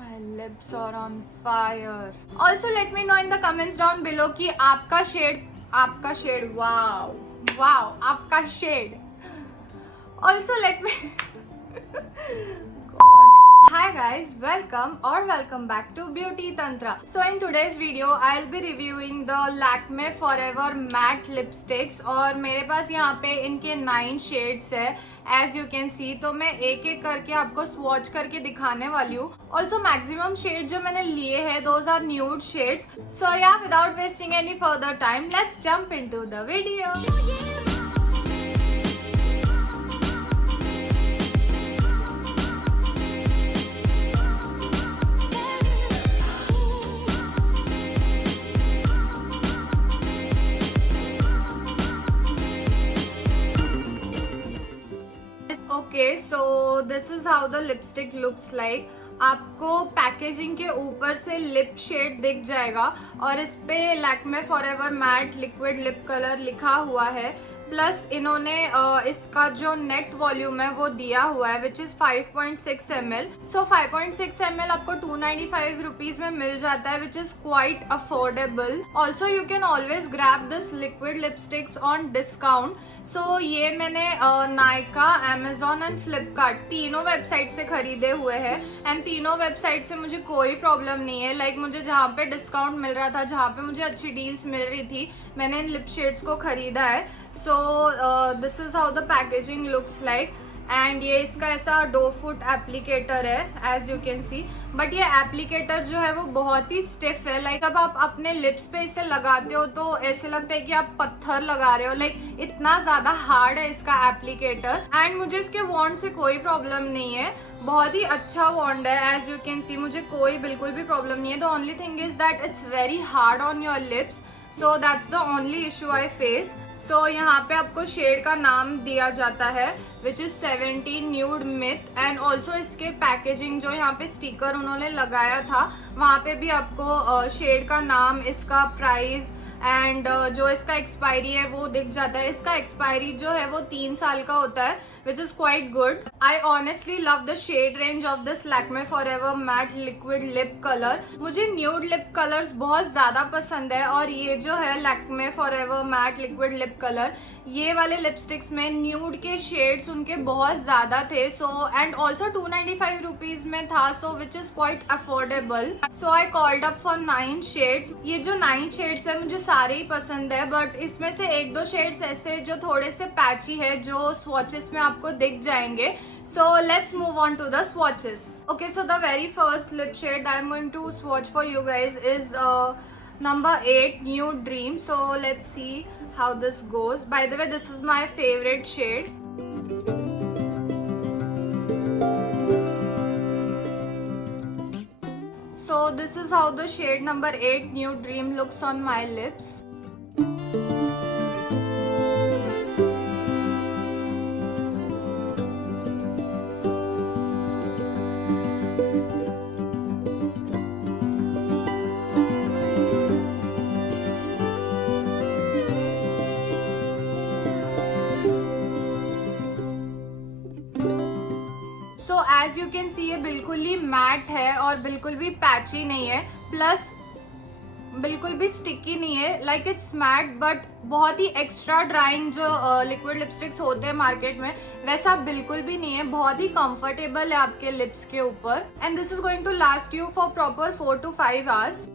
My lips are on fire. Also let me know in the comments down below कि आपका shade wow आपका shade. Also let me God. Hi guys, welcome back to Beauty Tantra. So in today's video I'll be reviewing the Lakme Forever Matte Lipsticks और मेरे पास यहाँ पे इनके 9 शेड्स है as you can see. तो मैं एक एक करके आपको स्वॉच करके दिखाने वाली हूँ. Also मैक्सिमम शेड जो मैंने लिए हैं those are nude shades. So yeah, without wasting any further time, let's jump into the video. Okay, so this is how the lipstick looks like. आपको पैकेजिंग के ऊपर से लिप शेड दिख जाएगा और इस पे Lakme forever matte liquid lip colour लिखा हुआ है. प्लस इन्होंने इसका जो नेट वॉल्यूम है वो दिया हुआ है which is 5.6 ml. So 5.6 ml आपको 295 रुपीज में मिल जाता है which is quite affordable. Also you can always grab this liquid lipsticks on discount. So ये मैंने नायका, अमेजोन एंड फ्लिपकार्ट तीनों वेबसाइट से खरीदे हुए हैं एंड तीनों वेबसाइट से मुझे कोई प्रॉब्लम नहीं है. लाइक मुझे जहाँ पे डिस्काउंट मिल रहा था, जहाँ पे मुझे अच्छी डील्स मिल रही थी, मैंने इन लिप शेड्स को खरीदा है. So this is how the packaging looks like. And ये इसका ऐसा 2 फुट एप्लीकेटर है as you can see. But ये एप्लीकेटर जो है वो बहुत ही स्टिफ है. लाइक जब आप अपने लिप्स पे इसे लगाते हो तो ऐसे लगता है कि आप पत्थर लगा रहे हो. लाइक इतना ज्यादा हार्ड है इसका एप्लीकेटर. एंड मुझे इसके वॉन्ड से कोई प्रॉब्लम नहीं है, बहुत ही अच्छा वॉन्ड है एज यू कैन सी. मुझे कोई बिल्कुल भी प्रॉब्लम नहीं है. The only thing is that it's very hard on your lips. So that's the only issue I face. So यहाँ पे आपको शेड का नाम दिया जाता है which is 17 nude myth. And also इसके पैकेजिंग जो यहाँ पे स्टिकर उन्होंने लगाया था वहाँ पे भी आपको शेड का नाम, इसका प्राइस एंड जो इसका एक्सपायरी है वो दिख जाता है. इसका एक्सपायरी जो है वो 3 साल का होता है which is quite good. I honestly love the shade range of this Lakme forever matte liquid lip colour. मुझे न्यूड लिप कलर्स बहुत ज्यादा पसंद है और ये जो है Lakme forever matte liquid lip colour, ये वाले लिपस्टिक्स में न्यूड के शेड्स उनके बहुत ज्यादा थे. सो एंड ऑल्सो 295 रुपीज में था. So which is quite affordable. So I called up for 9 shades. ये जो 9 शेड्स है मुझे सारे ही पसंद है बट इसमें से 1-2 शेड्स ऐसे जो थोड़े से पैची है जो स्वॉचेस में आपको दिख जाएंगे. So let's move on to the swatches. Okay, so the very first lip shade that I'm going to swatch for you guys is number 8 Nude Dream. So let's see how this goes. By the way, this is my favorite shade. So this is how the shade number 8 Nude Dream looks on my lips. So as you can see ये बिल्कुल ही मैट है और बिल्कुल भी पैची नहीं है. प्लस बिल्कुल भी स्टिकी नहीं है. लाइक इट्स मैट बट बहुत ही एक्स्ट्रा ड्राइंग जो लिक्विड लिपस्टिक्स होते हैं मार्केट में वैसा बिल्कुल भी नहीं है. बहुत ही कंफर्टेबल है आपके लिप्स के ऊपर. And this is going to last you for proper 4 to 5 hours.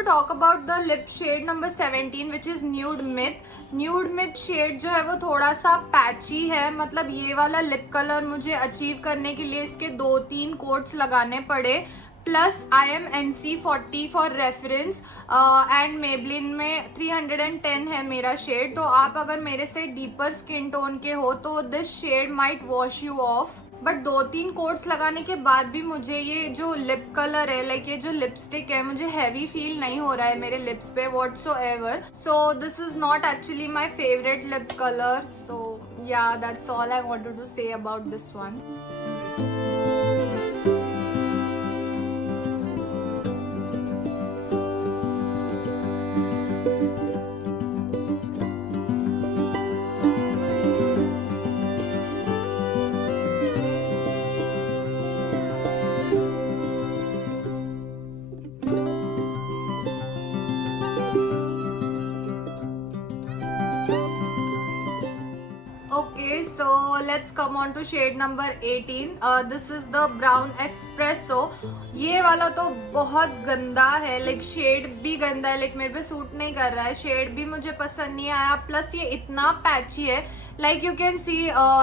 To talk about the lip shade number 17 which is nude myth. Nude myth shade जो है वो थोड़ा सा पैची है, मतलब ये वाला लिप कलर मुझे अचीव करने के लिए इसके 2-3 कोट्स लगाने पड़े। Plus IMNC40 for reference and Maybelline में 310 है मेरा शेड। तो आप अगर मेरे से डीपर स्किन टोन के हो तो this shade might wash you off. But 2-3 coats लगाने के बाद भी मुझे ये जो लिप कलर है, लाइक ये जो लिपस्टिक है, मुझे हैवी फील नहीं हो रहा है मेरे लिप्स पे whatsoever. So this is not actually my favourite lip colour. So yeah that's all I wanted to say about this one. Okay, so let's come on to shade number 18. This is the brown espresso. ये वाला तो बहुत गंदा है, like shade भी गंदा है, लाइक मेरे पे सूट नहीं कर रहा है, शेड भी मुझे पसंद नहीं आया। प्लस ये इतना पैची है, लाइक यू कैन सी,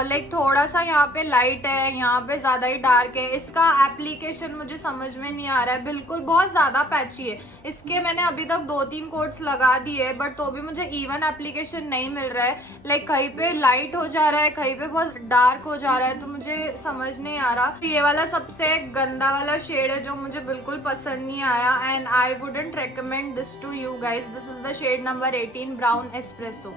लाइक थोड़ा सा यहाँ पे लाइट है, यहाँ पे ज्यादा ही डार्क है। इसका एप्लीकेशन मुझे समझ में नहीं आ रहा है, बिल्कुल बहुत ज्यादा पैची है। इसके मैंने अभी तक 2-3 कोट्स लगा दिए बट तो भी मुझे इवन एप्लीकेशन नहीं मिल रहा है। लाइक कहीं पे लाइट हो जा रहा है, कहीं पे बहुत डार्क हो जा रहा है, तो मुझे समझ नहीं आ रहा। तो ये वाला सबसे गंदा वाला शेड है जो मुझे बिल्कुल पसंद नहीं आया and I wouldn't recommend this to you guys. This is the shade number 18 brown espresso.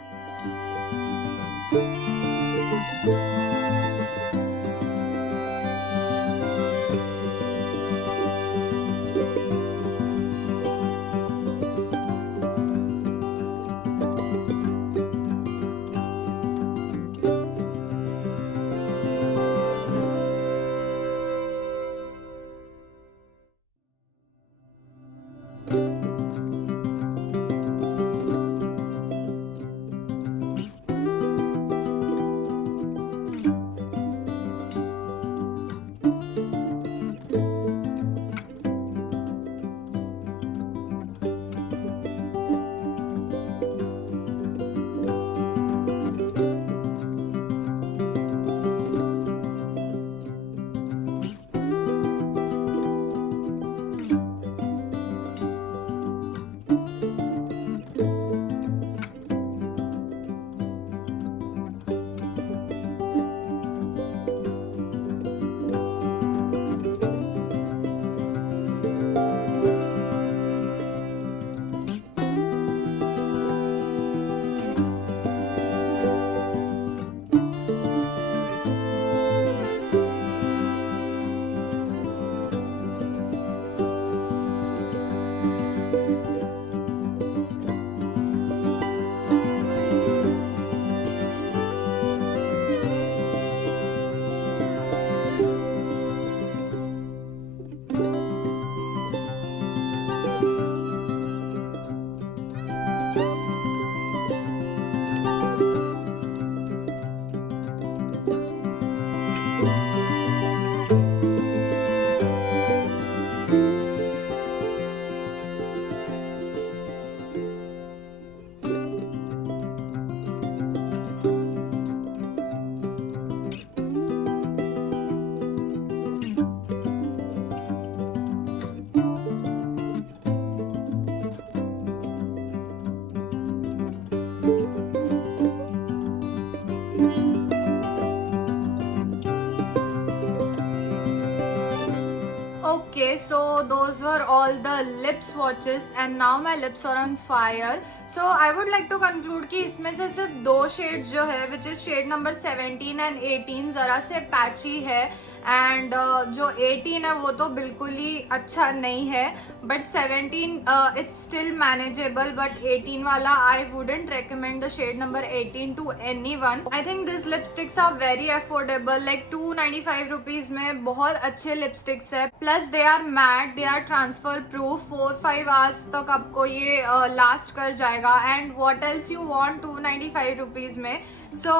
Okay, so those were all the lip swatches and now my lips are on fire. So I would like to conclude कि इसमें से सिर्फ 2 शेड्स जो है which is shade number 17 and 18 ज़रा से पैची है एंड जो 18 है वो तो बिल्कुल ही अच्छा नहीं है but 17 it's still manageable but 18 वाला I wouldn't recommend the shade number 18 to anyone. I think this lipsticks are very affordable, like 295 rupees में बहुत अच्छे लिपस्टिक्स है। Plus they are matte, they are transfer proof, 4-5 hours तक आपको ये last कर जाएगा and what else you want 295 rupees में। So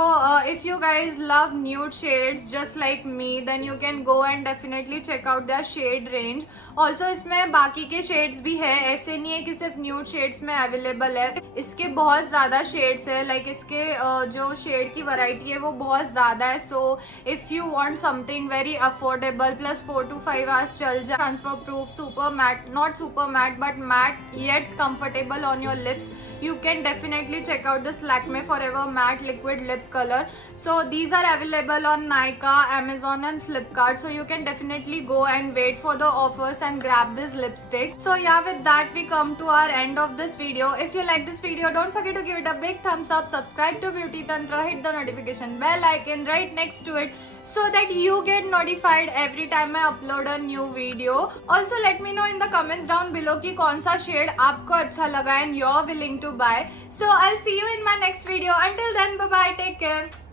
if you guys love nude shades just like me then you can go and definitely check out their shade range. Also इसमें बाकी के शेड्स भी है, ऐसे नहीं है कि सिर्फ न्यूड शेड्स में अवेलेबल है, इसके बहुत ज़्यादा शेड्स है। लाइक इसके जो शेड की वैरायटी है वो बहुत ज़्यादा है। So if you want something very affordable plus 4 to 5 hours चल जाए, transfer proof, super matte, not super matte but matte yet comfortable on your lips, you can definitely check out this Lakme Forever Matte Liquid Lip Color. So these are available on Nykaa, Amazon and Flipkart, so you can definitely go and wait for the offers and grab this lipstick. So yeah, with that we come to our end of this video. If you like this video, don't forget to give it a big thumbs up, subscribe to Beauty Tantra, hit the notification bell icon right next to it so that you get notified every time I upload a new video. Also let me know in the comments down below कि कौन सा shade आपको अच्छा लगा and you're willing to buy. So I'll see you in my next video. Until then, bye bye, take care.